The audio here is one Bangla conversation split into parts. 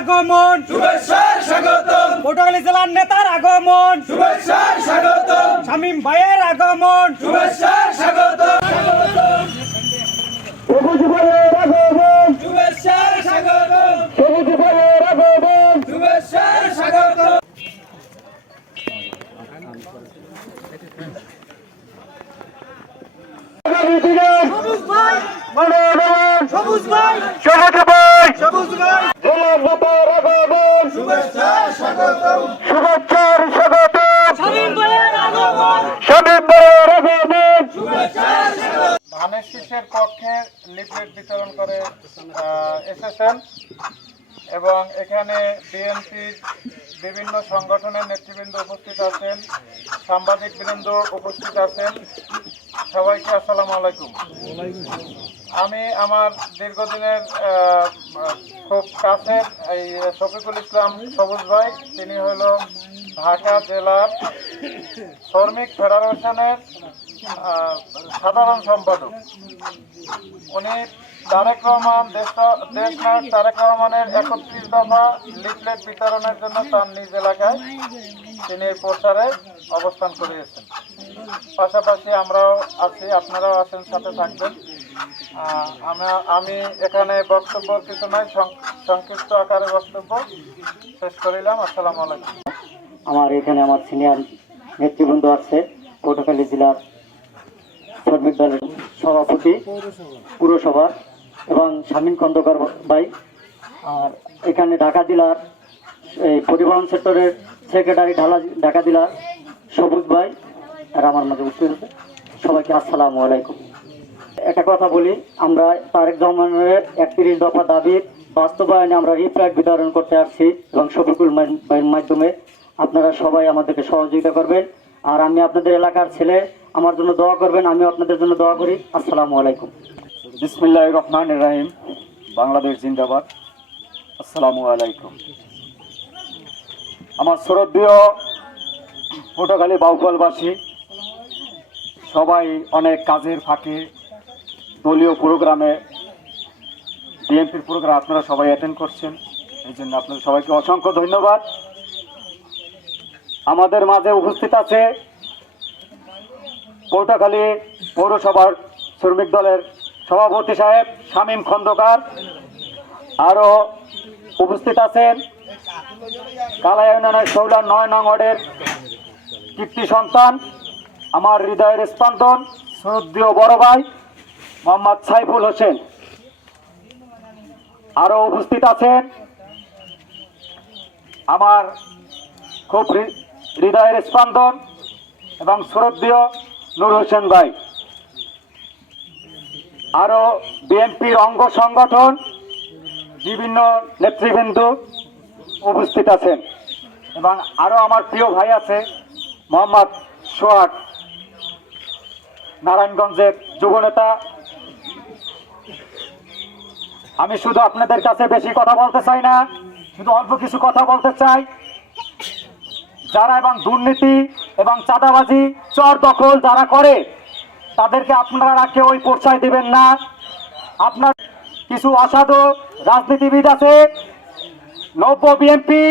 আগমন, শুভেচ্ছা স্বাগতম, পটুয়াখালী জেলার নেতার আগমন, শুভেচ্ছা স্বাগতম, শামীম ভাইয়ের আগমন, শুভেচ্ছা স্বাগতম, সবুজ ভাইয়ের আগমন, শুভেচ্ছা স্বাগতম, সবুজ ভাইয়ের আগমন। শুভেচ্ছা স্বাগতম। সবুজ ভাই, সবুজ ভাই, সবুজ ভাই, সবুজ ভাই, জেলার নেতার আগমন, শুভেচ্ছা স্বাগতম, শুভেচ্ছার স্বাগতম, শামীম ভাইয়ের আগমন, শামীম ভাইয়ের আগমন, শুভেচ্ছা ধানের শীষের পক্ষে লিফলেট বিতরণ করে এসেছেন এবং এখানে বিএনপির বিভিন্ন সংগঠনের নেতৃবৃন্দ উপস্থিত আছেন, সাংবাদিক বৃন্দ উপস্থিত আছেন। সবাইকে আসসালামু আলাইকুম। আমি আমার দীর্ঘদিনের খুব কাছের এই শফিকুল ইসলাম সবুজ ভাই, তিনি হল ঢাকা জেলার শ্রমিক ফেডারেশনের সাধারণ সম্পাদক। উনি তারেক রহমান দেশনায়ক তারেক রহমানের 31 দফা লিফলেট বিতরণের জন্য তার নিজ এলাকায় তিনি প্রচারে অবস্থান করিয়েছেন। পাশাপাশি আমরাও আছি, আপনারাও আছেন, সাথে থাকবেন। আমি এখানে বক্তব্য কিছু নয়, সংক্ষিপ্ত আকারে বক্তব্য শেষ করিলাম। আসসালামু আলাইকুম। আমার এখানে আমার সিনিয়র নেতৃবৃন্দ আছে, পটুয়াখালী জেলার শ্রমিক দলের সভাপতি পুরসভা এবং শামীম খন্দকার ভাই, আর এখানে ঢাকা জেলার এই পরিবহন সেক্টরের সেক্রেটারি ঢাকা জেলার সবুজ ভাই, আর আমার মাঝে উপস্থিত আছে। সবাইকে আসসালামু আলাইকুম। একটা কথা বলি, আমরা তারেক রহমানের 31 দফা দাবির বাস্তবায়নে আমরা রিপ্লাইট বিতরণ করতে আসছি এবং শফিকুল ভাইয়ের মাধ্যমে আপনারা সবাই আমাদেরকে সহযোগিতা করবেন। আর আমি আপনাদের এলাকার ছেলে, আমার জন্য দোয়া করবেন, আমিও আপনাদের জন্য দোয়া করি। আসসালামু আলাইকুম। বিসমিল্লাহির রহমানির রহিম। বাংলাদেশ জিন্দাবাদ। আসসালামু আলাইকুম। আমার শ্রদ্ধেয় পটুয়াখালী বাউফলবাসী, সবাই অনেক কাজের ফাঁকে দলীয় প্রোগ্রামে, বিএনপির প্রোগ্রাম আপনারা সবাই অ্যাটেন্ড করছেন, এই জন্য আপনাদের সবাইকে অসংখ্য ধন্যবাদ। আমাদের মাঝে উপস্থিত আছে পটুয়াখালী পৌরসভার শ্রমিক দলের সভাপতি সাহেব শামীম খন্দকার, আরও উপস্থিত আছেন কালাইয়া ইউনিয়নের 9 নং ওয়ার্ডের কীর্তি সন্তান, আমার হৃদয়ের স্পন্দন, শ্রদ্ধেয় বড় ভাই মোহাম্মদ সাইফুল হোসেন। আরও উপস্থিত আছেন আমার খুব হৃদয়ের স্পন্দন এবং শ্রদ্ধেয় নূর হোসেন ভাই। আরও বিএনপির অঙ্গ সংগঠন বিভিন্ন নেতৃবৃন্দ উপস্থিত আছেন এবং আরও আমার প্রিয় ভাই আছে মোহাম্মদ সোহাগ, নারায়ণগঞ্জের যুবনেতা। আমি শুধু আপনাদের কাছে বেশি কথা বলতে চাই না, শুধু অল্প কিছু কথা বলতে চাই। যারা এবং দুর্নীতি এবং চাঁদাবাজি, চর দখল যারা করে, তাদেরকে আপনারা কেউই প্রশ্রয় দিবেন না। আপনার কিছু অসাধু রাজনীতিবিদ আছে, নব্য বিএনপি,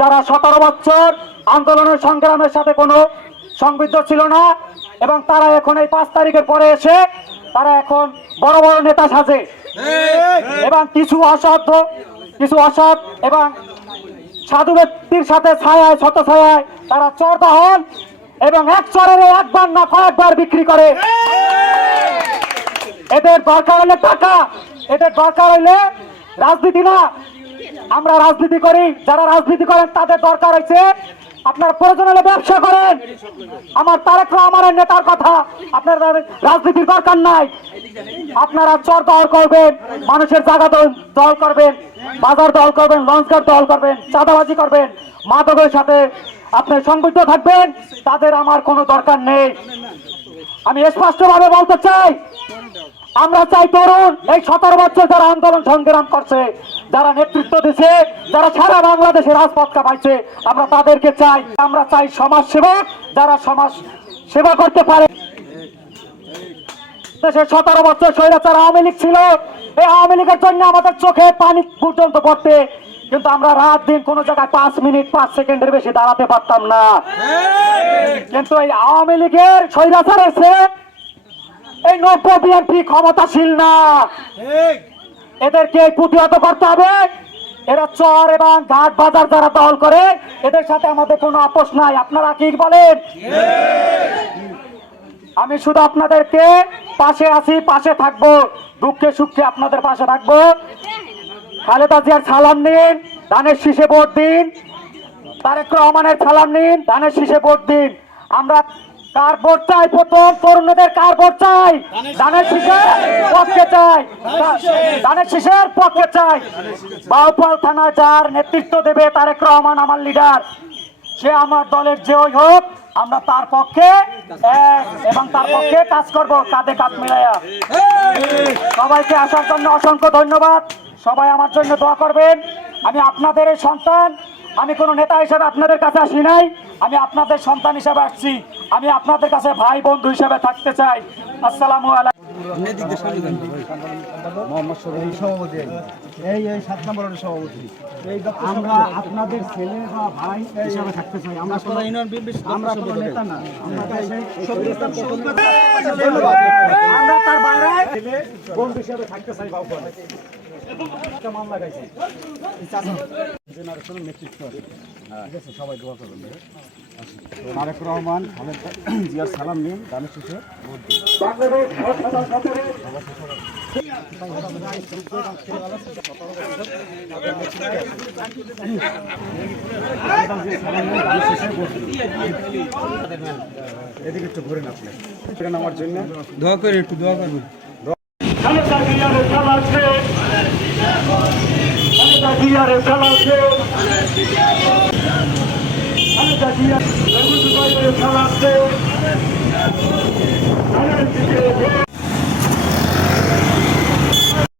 যারা 17 বছর আন্দোলনের সংগ্রামের সাথে কোনো সংবিদ্ধ ছিল না এবং তারা এখন এই 5 তারিখের পরে এসে তারা এখন বড় বড় নেতা সাজে এবং কিছু অসৎ এবং সাধু ব্যক্তির সাথে ছায়ায় শত ছায়ায় তারা চর দখল এবং এক চরের একবার না কয়েকবার বিক্রি করে। এদের দরকার হলে টাকা, এদের দরকার হলে রাজনীতি না। আমরা রাজনীতি করি, যারা রাজনীতি করেন তাদের দরকার হয়েছে আপনার প্রয়োজন হলে ব্যবসা করেন। আমার তারেক রহমানের নেতার কথা, আপনার রাজনীতির দরকার নাই। আপনারা চর দখল করবেন, মানুষের জায়গা দখল করবেন, বাজার দখল করবেন, লঞ্চঘাট দখল করবেন, চাঁদাবাজি করবেন, মাদকের সাথে আপনি সংযুক্ত থাকবেন, তাদের আমার কোনো দরকার নেই। আমি স্পষ্টভাবে বলতে চাই, আমরা চাই তরুণ, এই 17 বছর যারা আন্দোলন সংগ্রাম করছে, যারা নেতৃত্ব দিচ্ছে, যারা সারা বাংলাদেশে রাজপথ কাঁপাইছে, আমরা তাদেরকে চাই। আমরা চাই সমাজ সেবক, যারা সমাজ সেবা করতে পারে। দেশের 17 বছর স্বৈরাচার আওয়ামী লীগ ছিল, এই আওয়ামী লীগের জন্য আমাদের চোখে পানি পর্যন্ত পড়তে কিন্তু আমরা রাত দিন কোন জায়গায় 5 মিনিট 5 সেকেন্ডের বেশি দাঁড়াতে পারতাম না। কিন্তু এই আওয়ামী লীগের স্বৈরাচার এসে এই নব্য বিএনপি ক্ষমতাশীল না, এদেরকে প্রতিহত করতে হবে। এরা চর এবং ঘাট বাজার যারা দখল করে, এদের সাথে আমাদের কোনো আপোষ নাই। আপনারা কি বলেন? আমি শুধু আপনাদেরকে পাশে আছি, পাশে থাকবো, দুঃখে সুখে আপনাদের পাশে থাকবো। খালেদা জিয়ার সালাম নিন, ধানের শীষে ভোট দিন। তারেক রহমানের সালাম নিন, ধানের শীষে ভোট দিন। আমরা কার ভোট চাই? প্রথম তরুণদের কার ভোট চাই? ধানের শীষের পক্ষে চাই, ধানের শীষের পক্ষে চাই। বাউপাল থানা যার নেতৃত্ব দেবে তারেক রহমান আমার লিডার, সে আমার দলের যে হোক, আমরা তার পক্ষে এবং তার পক্ষে কাজ করব, কাঁধে কাঁধ মিলাইয়া। সবাইকে আসার জন্য অসংখ্য ধন্যবাদ। সবাই আমার জন্য দোয়া করবেন। আমি আপনাদের এই সন্তান, আমি কোনো নেতা হিসেবে আপনাদের কাছে আসি নাই, আমি আপনাদের সন্তান হিসেবে আসছি। আমি আপনাদের কাছে ভাই বন্ধু হিসেবে থাকতে চাই। আসসালামু আলাইকুম। মোহাম্মদ শরীফ সভাপতি, এই 7 নম্বরের সভাপতি। আমরা আপনাদের ছেলে বা ভাই হিসাবে থাকতে চাই। আমরা কোনো নেতা না, আমরা তার বাইরে বন্ধু হিসাবে থাকতে চাই। বাবুপালে একটা মামলা গাইছে জেনারেশনের নেতৃত্ব আছে, ঠিক আছে? সবাই দোয়া করবেন। তারেক রহমান, খালেদা জিয়ার সালাম নিন, ধানের শীষে ভোট দিন। এদিকে একটু ঘুরেন আপনি, আমার জন্য দোয়া করে একটু দোয়া করবেন। খালেদা জিয়ার সালাম দিন, খালেদা জিয়ার সালাম দিন, খালেদা জিয়ার সালাম দিন।